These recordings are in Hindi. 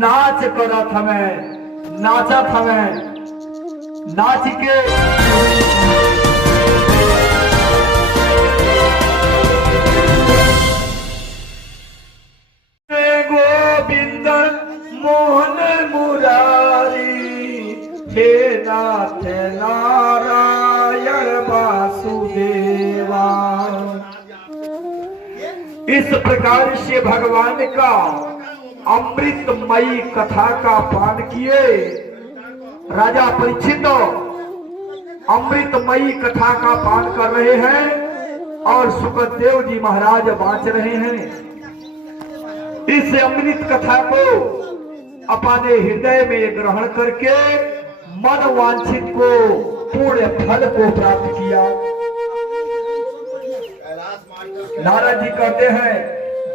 नाच करत हमें, नाचत हमें, नाच के गोविंद मोहन मुरारी, हे नाथ नारायण वासुदेवा। इस प्रकार से भगवान का अमृतमयी कथा का पान किए राजा परीक्षित अमृतमयी कथा का पान कर रहे हैं और सुखदेव जी महाराज बाँच रहे हैं। इस अमृत कथा को अपने हृदय में ग्रहण करके मन वांछित को पूर्ण फल को प्राप्त किया। नारद जी कहते हैं,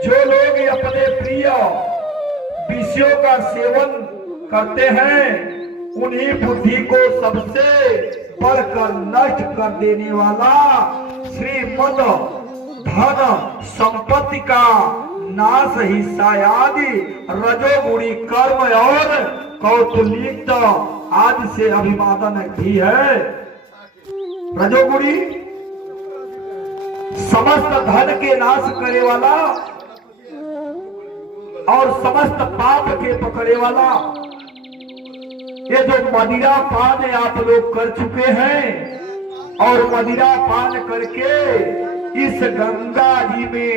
जो लोग अपने प्रिय विषयों का सेवन करते हैं उन्हीं बुद्धि को सबसे बढ़कर नष्ट कर देने वाला श्रीमद धन संपत्ति का नाश ही शायद रजोगुणी कर्म और कौतुलिक आदि से अभिवादन भी है। रजोगुणी समस्त धन के नाश करे वाला और समस्त पाप के पकड़े वाला। ये जो मदिरा पान आप लोग कर चुके हैं और मदिरा पान करके इस गंगा जी में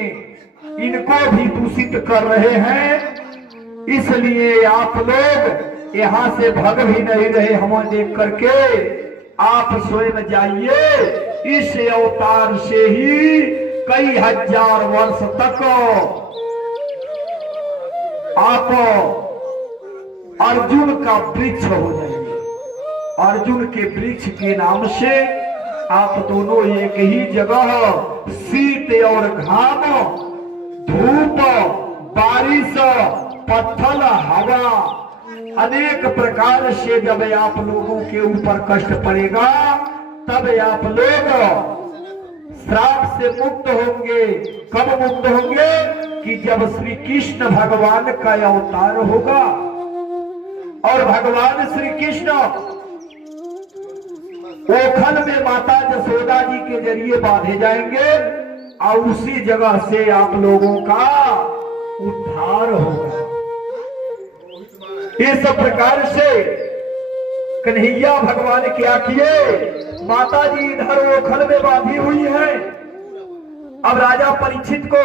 इनको भी दूषित कर रहे हैं, इसलिए आप लोग यहाँ से भग भी नहीं रहे। हमें देख करके आप स्वयं जाइए। इस अवतार से ही कई हजार वर्ष तक आप अर्जुन का वृक्ष हो जाएंगे। अर्जुन के वृक्ष के नाम से आप दोनों एक ही जगह शीत और घाम, धूप, बारिश, पत्थर, हवा अनेक प्रकार से जब आप लोगों के ऊपर कष्ट पड़ेगा तब आप लोग श्राप से मुक्त होंगे। कब मुक्त होंगे? कि जब श्री कृष्ण भगवान का अवतार होगा और भगवान श्री कृष्ण ओखल में माता जसोदा जी के जरिए बांधे जाएंगे और उसी जगह से आप लोगों का उद्धार होगा। इस प्रकार से कन्हैया भगवान क्या किए, माता जी इधर ओखल में बांधी हुई है। अब राजा परीक्षित को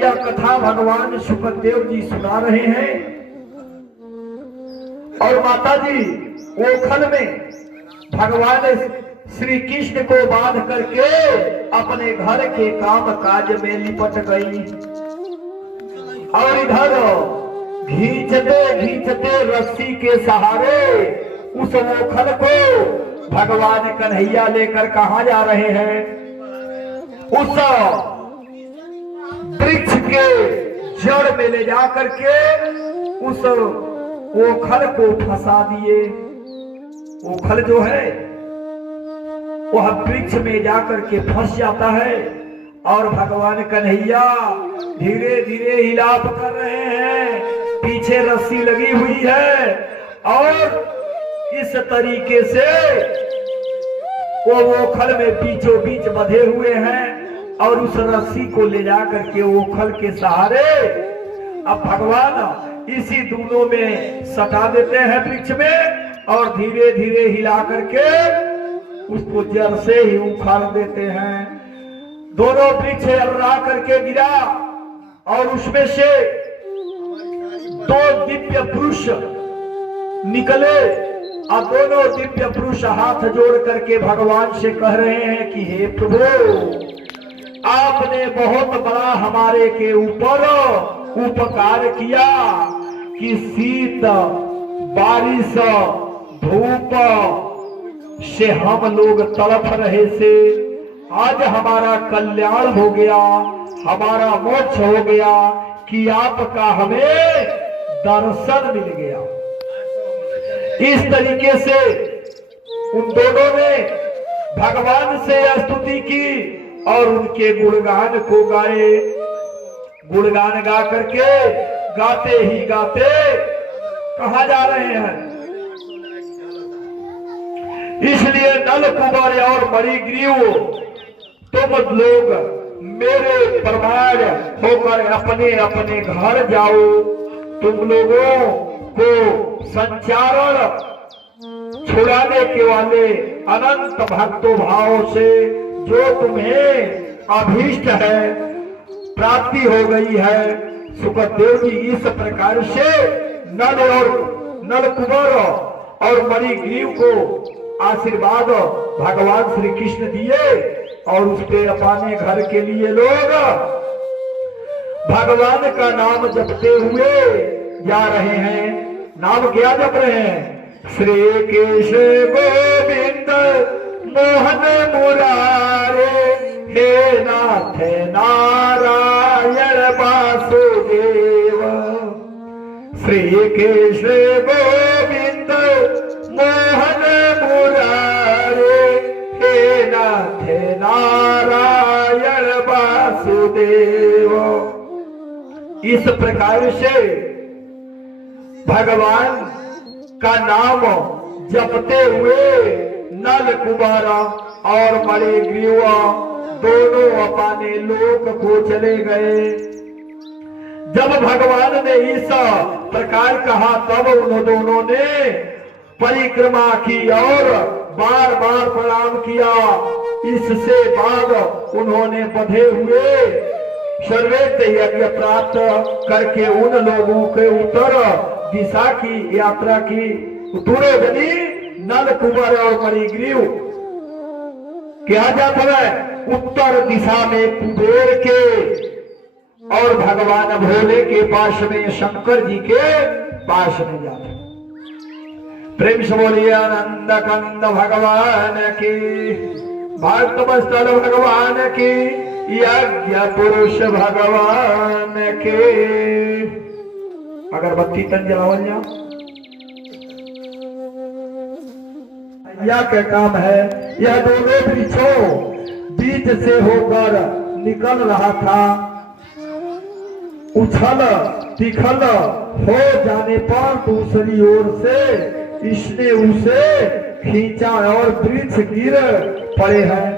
यह कथा भगवान सुखदेव जी सुना रहे हैं और माता जी ओखल में भगवान श्री कृष्ण को बांध करके अपने घर के काम काज में लिपट गई और इधर घींचते घींचते रस्सी के सहारे उस ओखल को भगवान कन्हैया लेकर कहाँ जा रहे हैं? उस वृक्ष के जड़ में ले जा करके उस ओखल को फंसा दिए। ओखल जो है वह वृक्ष में जाकर के फंस जाता है और भगवान कन्हैया धीरे धीरे हिलाप कर रहे हैं। पीछे रस्सी लगी हुई है और इस तरीके से वो ओखल में बीचों बीच बंधे हुए हैं और उस रस्सी को ले जाकर के ओखल के सहारे अब भगवान इसी दोनों में सटा देते हैं वृक्ष में और धीरे धीरे हिला करके उसको जड़ से ही उखाड़ देते हैं। दोनों वृक्ष अर्रा करके गिरा और उसमें से दो दिव्य पुरुष निकले और दोनों दिव्य पुरुष हाथ जोड़ करके भगवान से कह रहे हैं कि हे प्रभु, आपने बहुत बड़ा हमारे के ऊपर उपकार किया कि शीत, बारिश, धूप से हम लोग तड़प रहे से आज हमारा कल्याण हो गया, हमारा मोक्ष हो गया कि आपका हमें दर्शन मिल गया। इस तरीके से उन दोनों ने भगवान से स्तुति की और उनके गुणगान को गाए। गुणगान गा करके गाते ही गाते कहाँ जा रहे हैं? इसलिए नल कुमार और मणिग्रीव तुम लोग मेरे प्रमाण होकर अपने अपने घर जाओ। तुम लोगों को संचारण छुड़ाने के वाले अनंत भक्तों भाव से जो तुम्हें अभीष्ट है प्राप्ति हो गई है। सुखदेव जी इस प्रकार से नल कुमार और मणिग्रीव को आशीर्वाद भगवान श्री कृष्ण दिए और उसके अपने घर के लिए लोग भगवान का नाम जपते हुए जा रहे हैं। नाम क्या जप रहे हैं? श्री केशव गोविंद मोहन मुरारे हे नाथ नारायण वासुदेव। श्री केशव गोविंद मोहन मुरारे हे नाथ नारायण वासुदेव। इस प्रकार से भगवान का नाम जपते हुए नल कुमार और मणिग्रीव दोनों अपने लोक को चले गए। जब भगवान ने इस प्रकार कहा तब उन दोनों ने परिक्रमा की और बार बार प्रणाम किया। इससे बाद उन्होंने बधे हुए सर्वेत यज्ञ प्राप्त करके उन लोगों के उत्तर दिशा की यात्रा की। दूरे बनी नल कुमार और मणिग्रीव क्या जाता है? उत्तर दिशा में कुबेर के और भगवान भोले के पास में शंकर जी के पास में जाते। प्रेम से बोलिए आनंद कंद भगवान की, भक्त स्थल भगवान की, यज्ञ पुरुष भगवान के। अगरबत्ती तन जलावल जाओ। यह क्या काम है? यह दोनों वृक्षों बीच से होकर निकल रहा था। उछल तिखल हो जाने पर दूसरी ओर से इसने उसे खींचा और वृक्ष गिर पड़े हैं।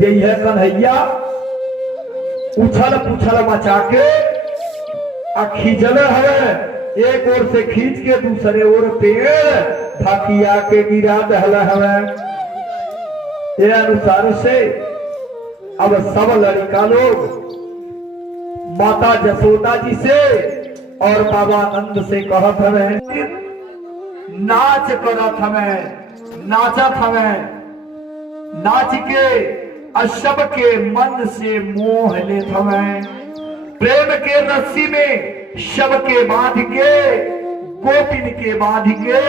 यही है कन्हैया उछल पुछल मचा के खींचल है। एक ओर से खींच के दूसरे ओर पेड़ धकिया के गिरा दहल है। ये अनुसार से अब सब लड़का लोग माता जसोदा जी से और बाबा नंद से कहत हमें नाच करत हमें, नाचत हमें, नाच के अशब के मन से मोह लेत हमें। प्रेम के रस्सी में शब के बांध के गोपिन के बांध के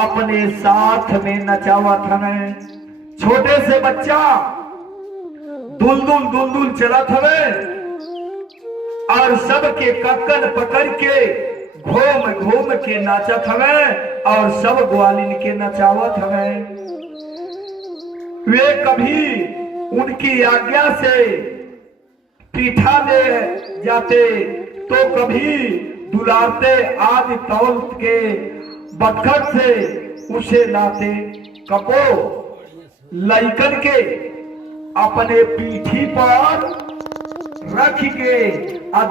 अपने साथ में नचावत हमें। छोटे से बच्चा दुलदुल दुलदुल चलत हमें और सबके कक्कन पकड़ के घूम घूम के नाचत हमें और सब ग्वालिन के नचावत हमें। वे कभी उनकी आज्ञा से पीठा ले जाते तो कभी दुलारते आदि तौल के बटखट से उसे लाते। कपो लइकन के अपने पीठी पर रख के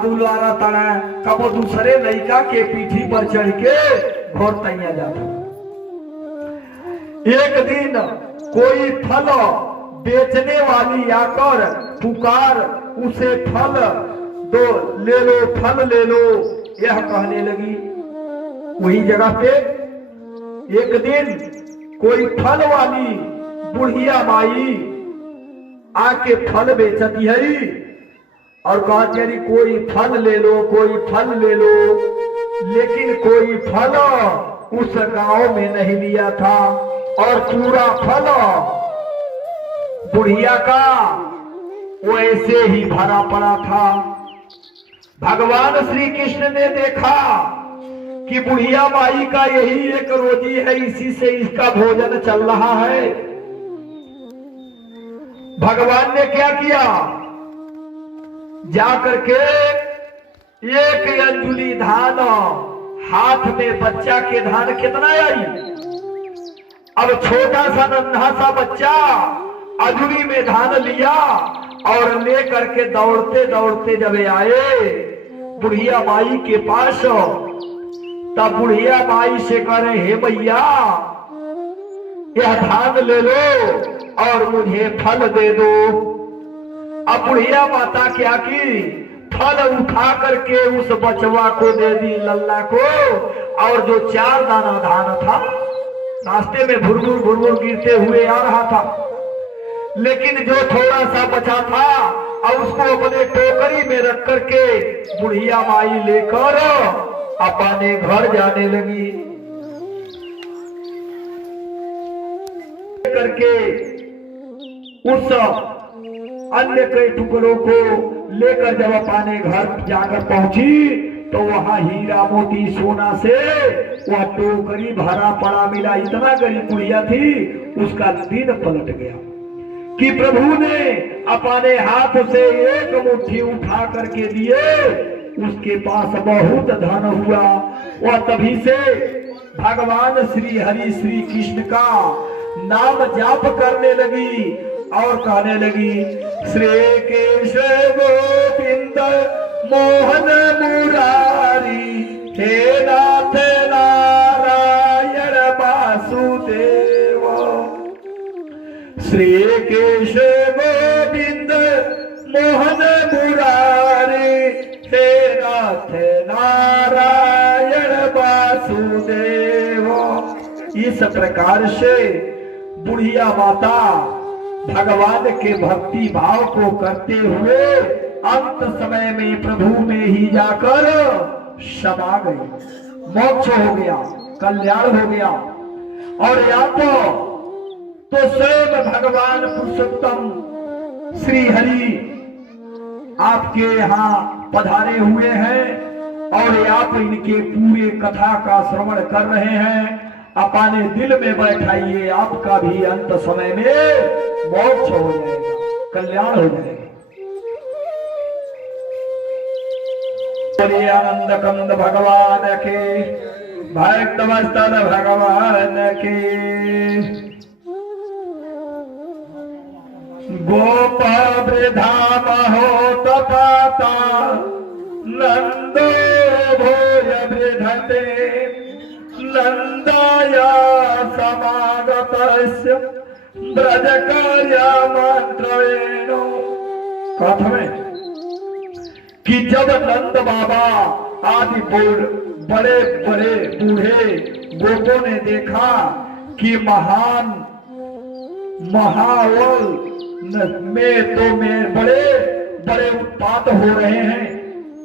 दुलारा तना, कबो दूसरे लइका के पीठी पर चढ़ के घोर तैया जाता। एक दिन कोई फल बेचने वाली आकर पुकार उसे फल दो, ले लो फल ले लो, यह कहने लगी। वही जगह पे एक दिन कोई फल वाली बुढ़िया माई आके फल बेचती है और कहती है कोई फल ले लो, कोई फल ले लो। लेकिन कोई फल उस गांव में नहीं लिया था और पूरा फल बुढ़िया का वैसे ही भरा पड़ा था। भगवान श्री कृष्ण ने देखा कि बुढ़िया माई का यही एक रोजी है, इसी से इसका भोजन चल रहा है। भगवान ने क्या किया? जाकर के एक अंजुली धान हाथ में बच्चा के धान कितना आई। अब छोटा सा नन्हा सा बच्चा अधूरी में धान लिया और ले करके दौड़ते दौड़ते जब आए बुढ़िया माई के पास, तब बुढ़िया माई से कहे हे भैया यह धान ले लो और मुझे फल दे दो। अब बुढ़िया माता क्या की, फल उठा करके उस बचवा को दे दी, लल्ला को। और जो 4 दाना धान था रास्ते में भुरभुर भुरभुर गिरते हुए आ रहा था, लेकिन जो थोड़ा सा बचा था और उसको अपने टोकरी में रख करके बुढ़िया माई लेकर अपने घर जाने लगी। करके उस अन्य कई टुकड़ों को लेकर जब अपने घर जाकर पहुंची तो वहां हीरा मोती सोना से वह टोकरी भरा पड़ा मिला। इतना गरीब बुढ़िया थी, उसका दिन पलट गया कि प्रभु ने अपने हाथ से एक मुट्ठी उठा करके दिए, उसके पास बहुत धन हुआ। वह तभी से भगवान श्री हरि श्री कृष्ण का नाम जाप करने लगी और कहने लगी श्री कृष्ण गोविंद मोहन मुरारी हे नाथ नारायण वासुदेव। श्री कृष्ण गोविंद मोहन मुरारी हे नाथ नारायण वासुदेव। इस प्रकार से बुढ़िया माता भगवान के भक्ति भाव को करते हुए अंत समय में प्रभु में ही जाकर समा गई, मोक्ष हो गया, कल्याण हो गया। और या तो स्वयं भगवान पुरुषोत्तम श्री हरि आपके यहाँ पधारे हुए हैं और आप इनके पूरे कथा का श्रवण कर रहे हैं। अपने दिल में बैठाइए, आपका भी अंत समय में मोक्ष हो जाएगा, कल्याण हो जाएगा। आनंद कंद भगवान के, भक्तवत्सल भगवान के। गोप वृद्धा महोत्पाता नंदो भोज वृधते नंदाया समागतस्य ब्रज कार्य मंत्रेण। कथा में कि जब नंद बाबा आदि बड़े बड़े बूढ़े गोपों ने देखा कि महान महावल में बड़े बड़े उत्पात हो रहे हैं,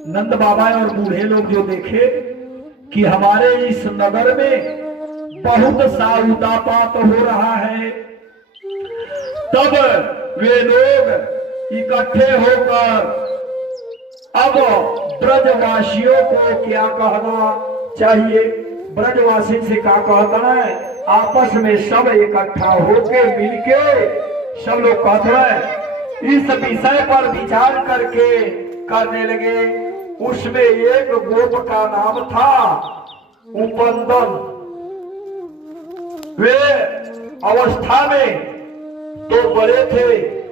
नंद बाबा और बूढ़े लोग जो देखे कि हमारे इस नगर में बहुत सा उतापात हो रहा है, तब वे लोग इकट्ठे होकर अब ब्रजवासियों को क्या कहना चाहिए, ब्रजवासी से क्या कहता है, आपस में सब इकट्ठा होके मिलके सब लोग कहते हैं इस विषय पर विचार करके करने लगे। उसमें एक गोप का नाम था उपंदन। वे अवस्था में तो बड़े थे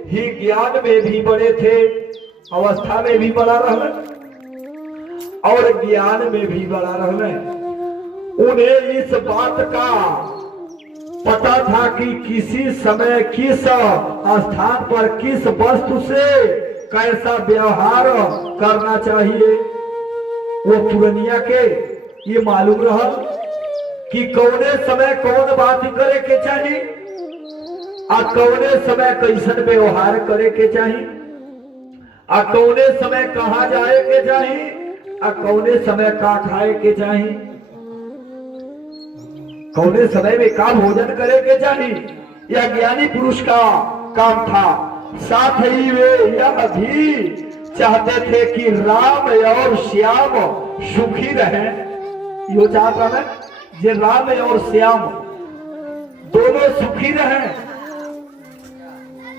ही, ज्ञान में भी बड़े थे, अवस्था में भी बड़ा रहना और ज्ञान में भी बड़ा रहना। उन्हें इस बात का पता था कि किसी समय किस स्थान पर किस वस्तु से कैसा व्यवहार करना चाहिए। वो पुरनिया के ये मालूम रहा कि कौने समय कौन बात करे के चाहिए और कौने समय कैसन व्यवहार करे के चाहिए और कौने समय कहाँ जाए के चाहिए और कौने समय का खाए के चाहिए, कौने समय में का भोजन करे के चाहिए। यह ज्ञानी पुरुष का काम था। साथ ही वे यह भी चाहते थे कि राम और श्याम सुखी रहे। यो चाहता है जे राम और श्याम दोनों सुखी रहे,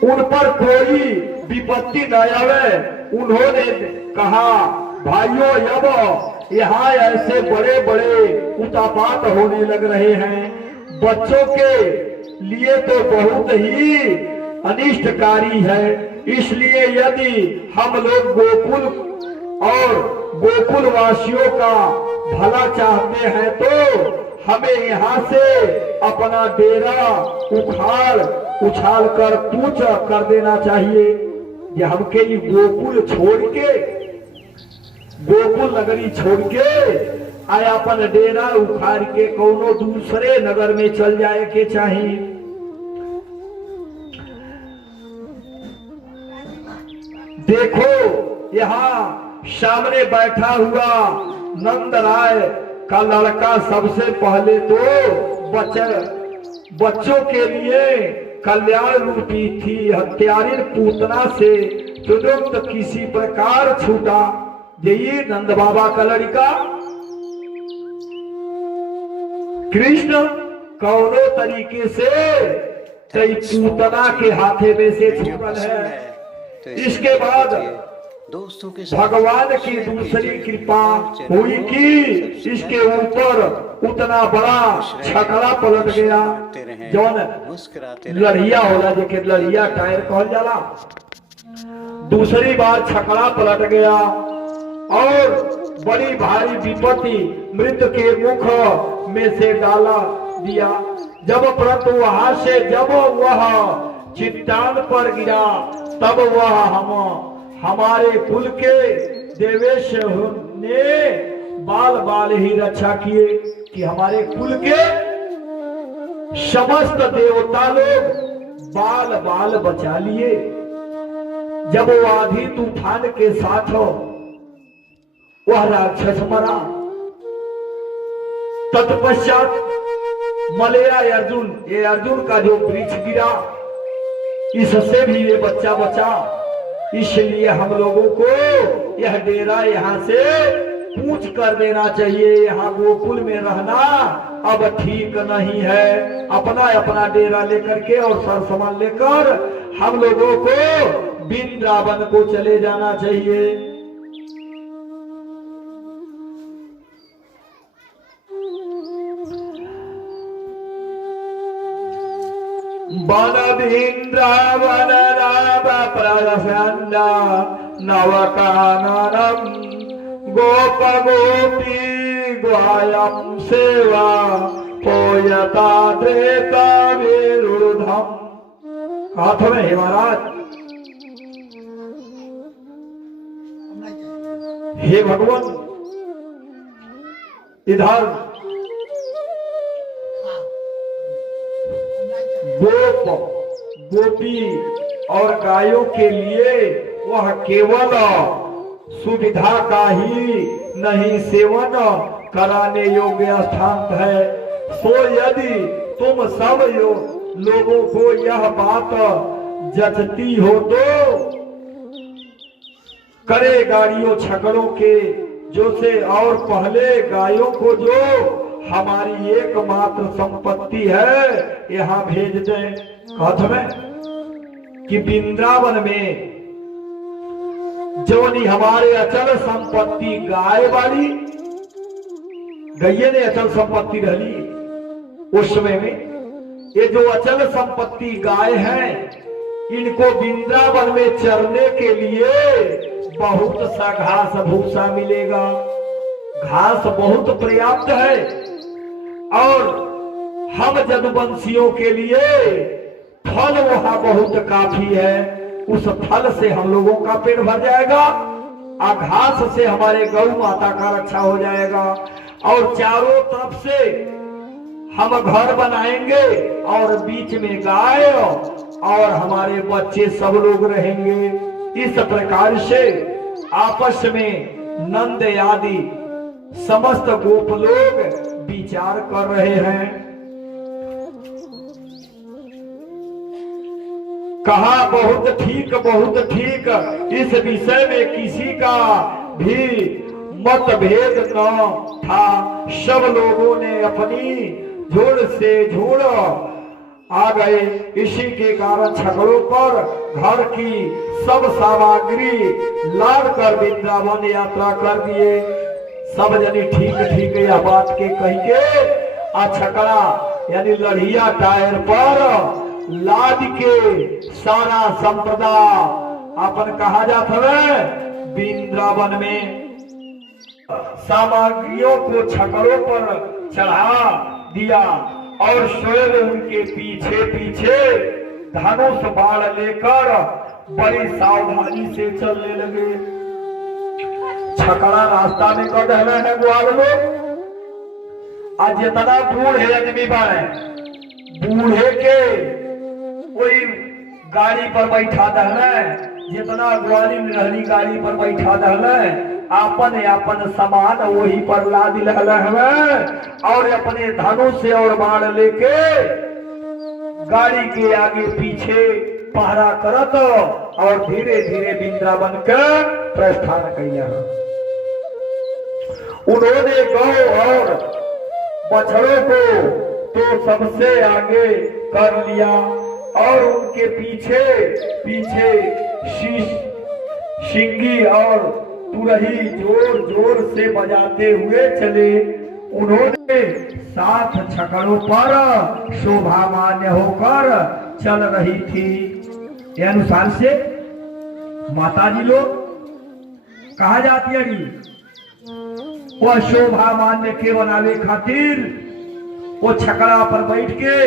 उन पर कोई विपत्ति न आवे। उन्होंने कहा भाइयों अब यहाँ ऐसे बड़े बड़े उतापात होने लग रहे हैं। बच्चों के लिए तो बहुत ही अनिष्टकारी है। इसलिए यदि हम लोग गोकुल और गोकुल वासियों का भला चाहते हैं तो हमें यहाँ से अपना डेरा उछाल कर कूच कर देना चाहिए। ये हमके ये गोकुल छोड़ के, गोकुल नगरी छोड़ के आया अपन डेरा उखाड़ के कोनो दूसरे नगर में चल जाए के चाहिए। देखो यहाँ सामने बैठा हुआ नंद राय का लड़का सबसे पहले तो बच्चों के लिए कल्याण रूपी थी हत्यारिन पूतना से तुरंत किसी प्रकार छूटा। यही नंद बाबा का लड़का कृष्ण कौनो तरीके से पूतना के हाथे में से छूटल है। इसके बाद दोस्तों के भगवान की दूसरी कृपा हुई कि इसके ऊपर उतना बड़ा छकड़ा पलट गया। जौन लड़िया होला जेके लड़िया टायर कहल जाला, दूसरी बार छकड़ा पलट गया और बड़ी भारी विपत्ति मृत्यु के मुख में से डाला दिया। जब परंतु वहां से जब वह चट्टान पर गिरा तब वह हमारे कुल के देवेश ने बाल ही रक्षा किए कि हमारे कुल के समस्त देवता लोग बाल बचा लिए। जब वो आधी तूफान के साथ वह राक्षस मरा, तत्पश्चात मलेरा अर्जुन, ये अर्जुन का जो वृक्ष गिरा, इससे भी ये बच्चा बचा। इसलिए हम लोगों को यह डेरा यहाँ से कूच कर देना चाहिए। यहाँ गोकुल में रहना अब ठीक नहीं है। अपना अपना डेरा लेकर के और सर सामान लेकर हम लोगों को वृंदावन को चले जाना चाहिए। वन वृंदावन राम प्रसन्न नवकाननम गोप गोपी ग्वायम सेवा पोयता त्रेता विरुद्धम। हाथ में हे महाराज, हे भगवान, इधर गोप गोपी और गायों के लिए वह केवल सुविधा का ही नहीं सेवन कराने योग्य स्थान है। सो यदि तुम सब लोगों को यह बात जचती हो तो करे गाड़ियों छकड़ों के जो से और पहले गायों को जो हमारी एकमात्र संपत्ति है यहाँ भेज दें। कहत में कि वृंदावन में जोनी हमारे अचल संपत्ति गाय वाली गैये ने अचल संपत्ति रही उस समय में, ये जो अचल संपत्ति गाय है इनको वृंदावन में चरने के लिए बहुत सा घास भूसा मिलेगा। घास बहुत पर्याप्त है और हम जदुवंशियों के लिए फल वहां बहुत काफी है। उस फल से हम लोगों का पेट भर जाएगा और घास से हमारे गौ माता का रक्षा हो जाएगा और चारों तरफ से हम घर बनाएंगे और बीच में गाय और हमारे बच्चे सब लोग रहेंगे। इस प्रकार से आपस में नंद आदि समस्त गोप लोग विचार कर रहे हैं। कहा बहुत ठीक, इस विषय में किसी का भी मतभेद न था। सब लोगों ने अपनी जोड़ से जोड़ आ गए। इसी के कारण छकड़ों पर घर की सब सामग्री लाद कर वृंदावन यात्रा कर दिए। सब जनी ठीक ठीक यह बात के कही के आ छकड़ा यानी लड़िया टायर पर लाद के सारा संपदा अपन कहा जात है वृंदावन में सामग्रियों को छकड़ों पर चढ़ा दिया और स्वयं उनके पीछे पीछे धनुष बाण लेकर बड़ी सावधानी से चलने लगे। छकड़ा रास्ता में कर रहे हैं ग्वाल लोग। आज जितना बूढ़े आदमी बारे बूढ़े के कोई गाड़ी पर बैठा दहना जितना ग्वाली रहनी गाड़ी पर बैठा दहना अपन अपन सामान वही पर ला दिल और अपने धनुष से और बाण लेके गाड़ी के आगे पीछे पहरा करत और धीरे धीरे वृंदावन का प्रस्थान किया। उन्होंने गौ और बछड़ों को तो सबसे आगे कर लिया और उनके पीछे पीछे शीश शिंगी और तुरही जोर जोर से बजाते हुए चले। उन्होंने 7 छकड़ों पर शोभामान्य होकर चल रही थी। यह अनुसार से माताजी लोग कहा जाती है वह शोभामान्य के बनावे खातिर वो छकड़ा पर बैठ के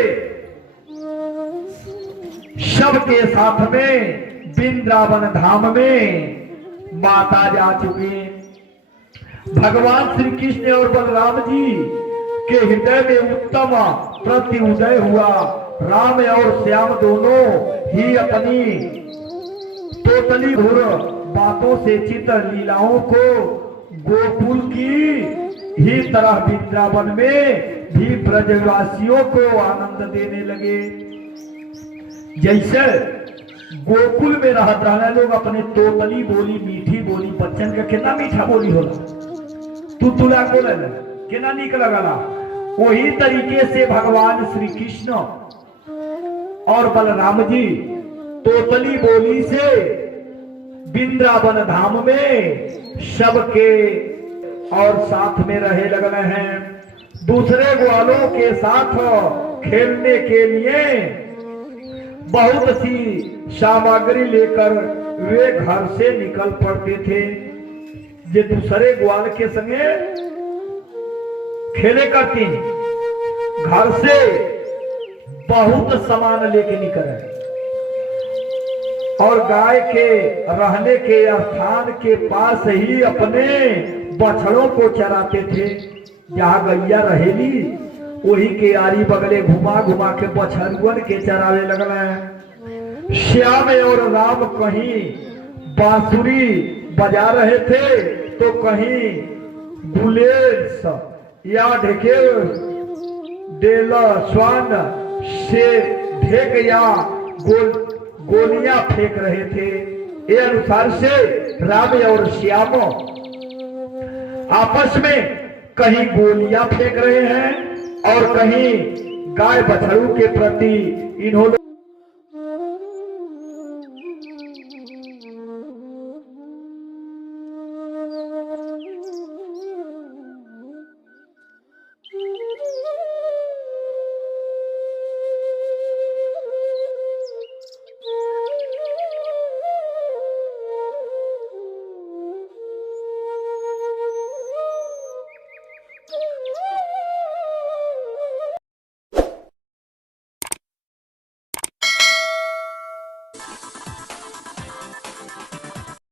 सबके साथ में वृंदावन धाम में माता जा चुके। भगवान श्री कृष्ण और बलराम जी के हृदय में उत्तम प्रत्युदय हुआ। राम और श्याम दोनों ही अपनी तोतली भुर बातों से चित्र लीलाओं को गोकुल की ही तरह वृंदावन में भी ब्रजवासियों को आनंद देने लगे। जैसे गोकुल में रहने लोग अपने तोतली बोली मीठी बोली बच्चन का कितना मीठा बोली होला तू तुला बोले कितना निक लगला। वही तरीके से भगवान श्री कृष्ण और बलराम जी तोतली बोली से वृंदावन धाम में सबके और साथ में रहे लगने हैं। दूसरे ग्वालों के साथ खेलने के लिए बहुत सी सामग्री लेकर वे घर से निकल पड़ते थे। जे दूसरे ग्वाल के संगे खेले करती घर से बहुत सामान लेके निकले और गाय के रहने के स्थान के पास ही अपने बछड़ों को चराते थे। जहाँ गैया रहेली वही के आरी बगले घुमा घुमा के बछड़ुअन के चरावे लगल। श्याम और राम कहीं बांसुरी बजा रहे थे तो कहीं बुलेट्स या ढेके डेला स्वान से ढेक या गोलियां फेंक रहे थे। ये अनुसार से राम और श्याम आपस में कहीं गोलियां फेंक रहे हैं और कहीं गाय बछड़ू के प्रति इन्हों